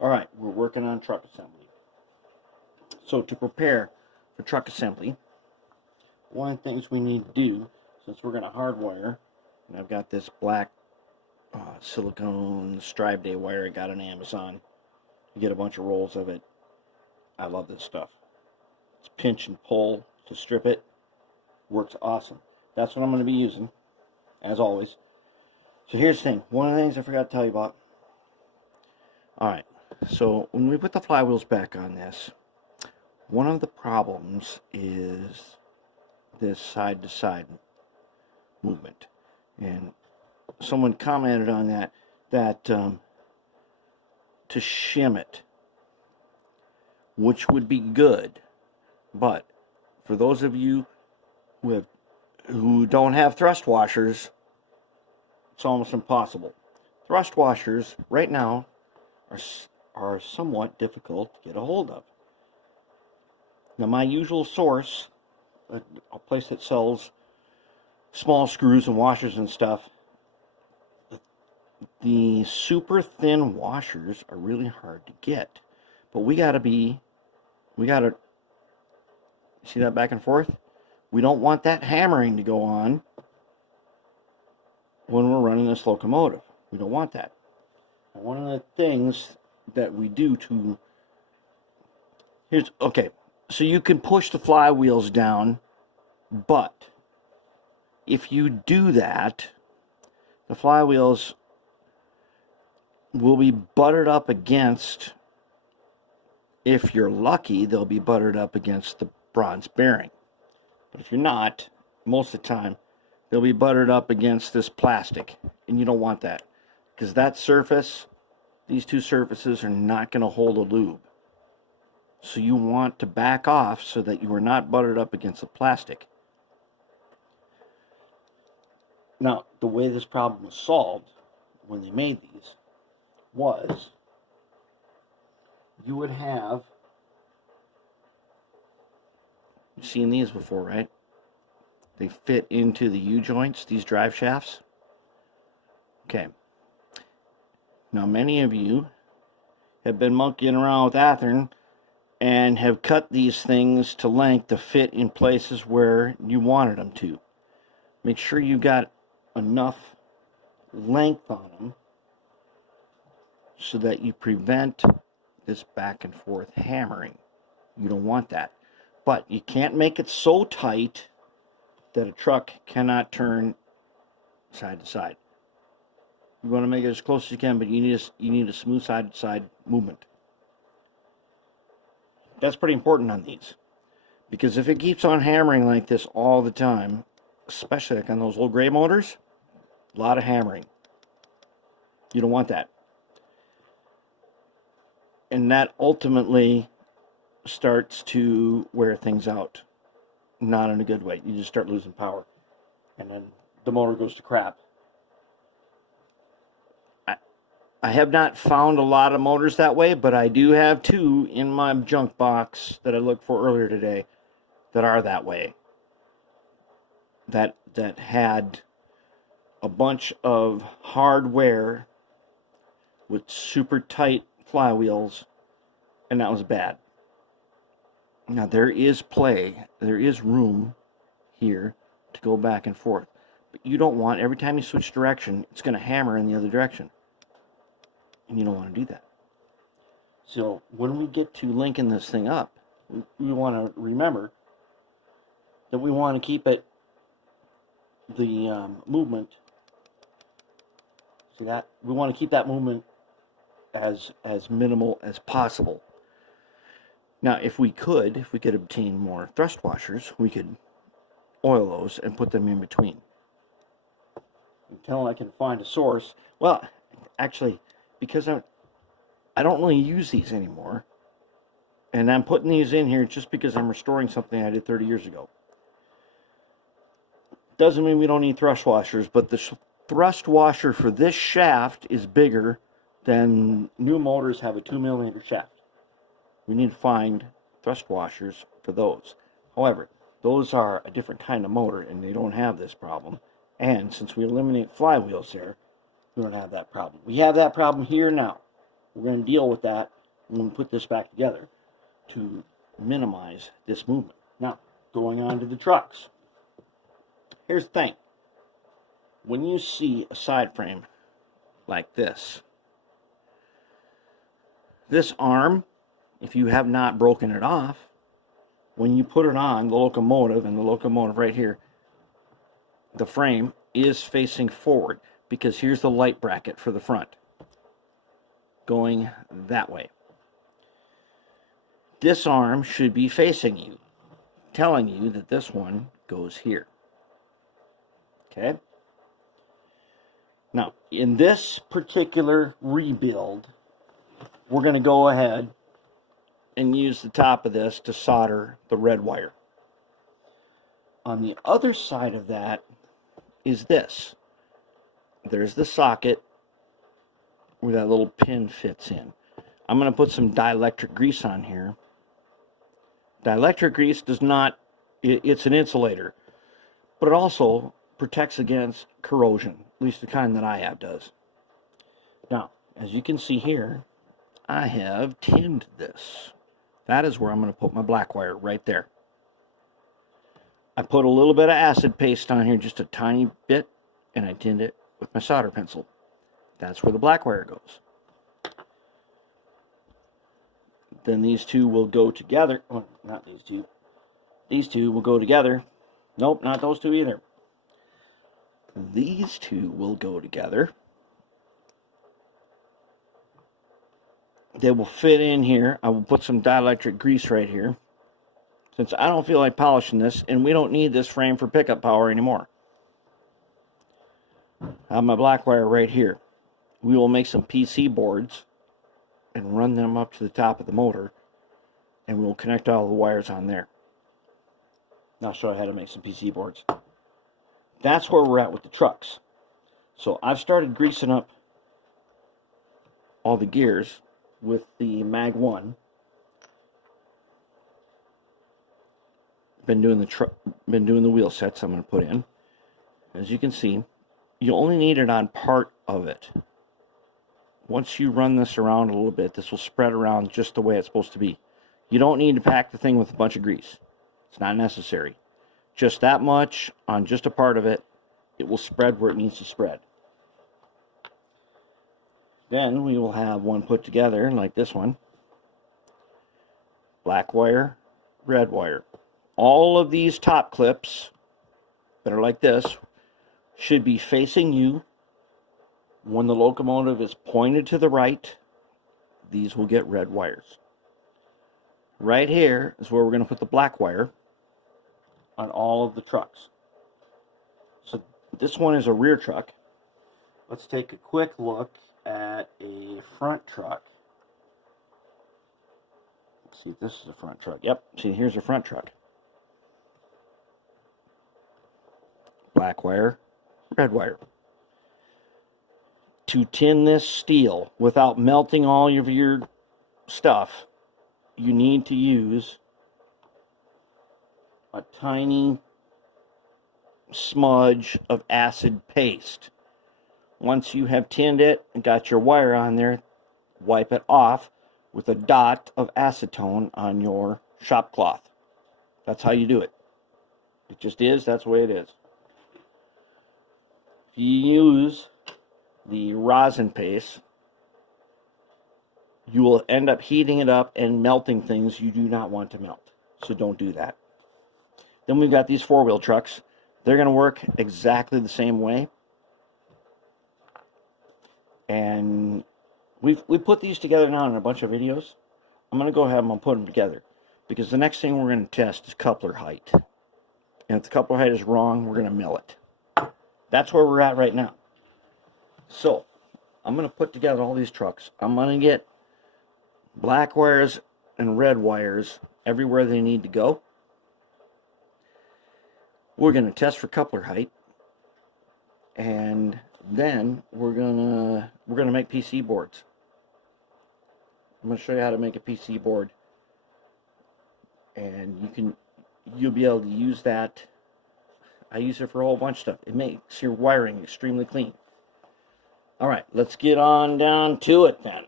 Alright, we're working on truck assembly. So to prepare for truck assembly, one of the things we need to do, since we're going to hardwire, and I've got this black silicone stripe day wire I got on Amazon. You get a bunch of rolls of it. I love this stuff. It's pinch and pull to strip it. Works awesome. That's what I'm going to be using, as always. So here's the thing. One of the things I forgot to tell you about. Alright, so when we put the flywheels back on this, one of the problems is this side-to-side movement. And someone commented on that to shim it, which would be good, but for those of you who don't have thrust washers, it's almost impossible. Thrust washers right now are somewhat difficult to get a hold of. Now my usual source, a place that sells small screws and washers and stuff, the super thin washers are really hard to get. But we gotta see that back and forth? We don't want that hammering to go on when we're running this locomotive. We don't want that. And one of the things that we do to, okay, so you can push the flywheels down, but if you do that, the flywheels will be buttered up against, if you're lucky, they'll be buttered up against the bronze bearing. But if you're not, most of the time, they'll be buttered up against this plastic, and you don't want that, because that surface, these two surfaces are not going to hold a lube. So you want to back off so that you are not buttered up against the plastic. Now, the way this problem was solved when they made these was you would have, you've seen these before, right? They fit into the U-joints, these drive shafts. Okay. Now, many of you have been monkeying around with Athearn and have cut these things to length to fit in places where you wanted them to. Make sure you got enough length on them so that you prevent this back and forth hammering. You don't want that. But you can't make it so tight that a truck cannot turn side to side. You want to make it as close as you can, but you need a smooth side to side movement. That's pretty important on these, because if it keeps on hammering like this all the time, especially like on those old gray motors, a lot of hammering. You don't want that. And that ultimately starts to wear things out. Not in a good way. You just start losing power. And then the motor goes to crap. I have not found a lot of motors that way, but I do have two in my junk box that I looked for earlier today that are that way. That had a bunch of hardware with super tight flywheels, and that was bad. Now there is play, there is room here to go back and forth, but you don't want, every time you switch direction, it's going to hammer in the other direction, and you don't want to do that. So when we get to linking this thing up, we want to remember that we want to keep it, the movement, see that? We want to keep that movement as minimal as possible. Now, if we could obtain more thrust washers, we could oil those and put them in between. Until I can find a source. Well, actually, because I don't really use these anymore, and I'm putting these in here just because I'm restoring something I did 30 years ago. Doesn't mean we don't need thrust washers, but the thrust washer for this shaft is bigger than new motors have a 2mm shaft. We need to find thrust washers for those. However, those are a different kind of motor and they don't have this problem. And since we eliminate flywheels there, we don't have that problem. We have that problem here now. We're going to deal with that when we put this back together to minimize this movement. Now, going on to the trucks. Here's the thing. When you see a side frame like this arm, if you have not broken it off, when you put it on the locomotive, and the locomotive right here, the frame is facing forward, because here's the light bracket for the front going that way. This arm should be facing you, telling you that this one goes here. Okay? Now, in this particular rebuild, we're going to go ahead and use the top of this to solder the red wire. On the other side of that is this. There's the socket where that little pin fits in. I'm going to put some dielectric grease on here. Dielectric grease does not, it's an insulator, but it also protects against corrosion, at least the kind that I have does. Now, as you can see here, I have tinned this. That is where I'm going to put my black wire, right there. I put a little bit of acid paste on here, just a tiny bit, and I tinned it with my solder pencil. That's where the black wire goes. Then these two will go together. Oh, not these two. These two will go together. Nope, not those two either. These two will go together. They will fit in here. I will put some dielectric grease right here, since I don't feel like polishing this, and we don't need this frame for pickup power anymore. I have my black wire right here. We will make some PC boards and run them up to the top of the motor, and we'll connect all the wires on there. I'll show you how to make some PC boards. That's where we're at with the trucks. So I've started greasing up all the gears with the Mag 1. Been doing the wheel sets I'm going to put in. As you can see, you only need it on part of it. Once you run this around a little bit, this will spread around just the way it's supposed to be. You don't need to pack the thing with a bunch of grease. It's not necessary. Just that much on just a part of it, it will spread where it needs to spread. Then we will have one put together like this one. Black wire, red wire. All of these top clips that are like this should be facing you. When the locomotive is pointed to the right, these will get red wires. Right here is where we're going to put the black wire on all of the trucks. So this one is a rear truck. Let's take a quick look at a front truck. Let's see if this is a front truck. Yep, see, here's a front truck. Black wire, red wire. To tin this steel without melting all of your stuff, you need to use a tiny smudge of acid paste. Once you have tinned it and got your wire on there, wipe it off with a dot of acetone on your shop cloth. That's how you do it. It just is, that's the way it is. If you use the rosin paste, you will end up heating it up and melting things you do not want to melt. So don't do that. Then we've got these four-wheel trucks. They're going to work exactly the same way. And we put these together now in a bunch of videos. I'm going to go ahead and put them together, because the next thing we're going to test is coupler height. And if the coupler height is wrong, we're going to mill it. That's where we're at right now. So, I'm going to put together all these trucks. I'm going to get black wires and red wires everywhere they need to go. We're going to test for coupler height. And then we're going to make PC boards. I'm going to show you how to make a PC board. And you'll be able to use that. I use it for a whole bunch of stuff. It makes your wiring extremely clean. All right, let's get on down to it then.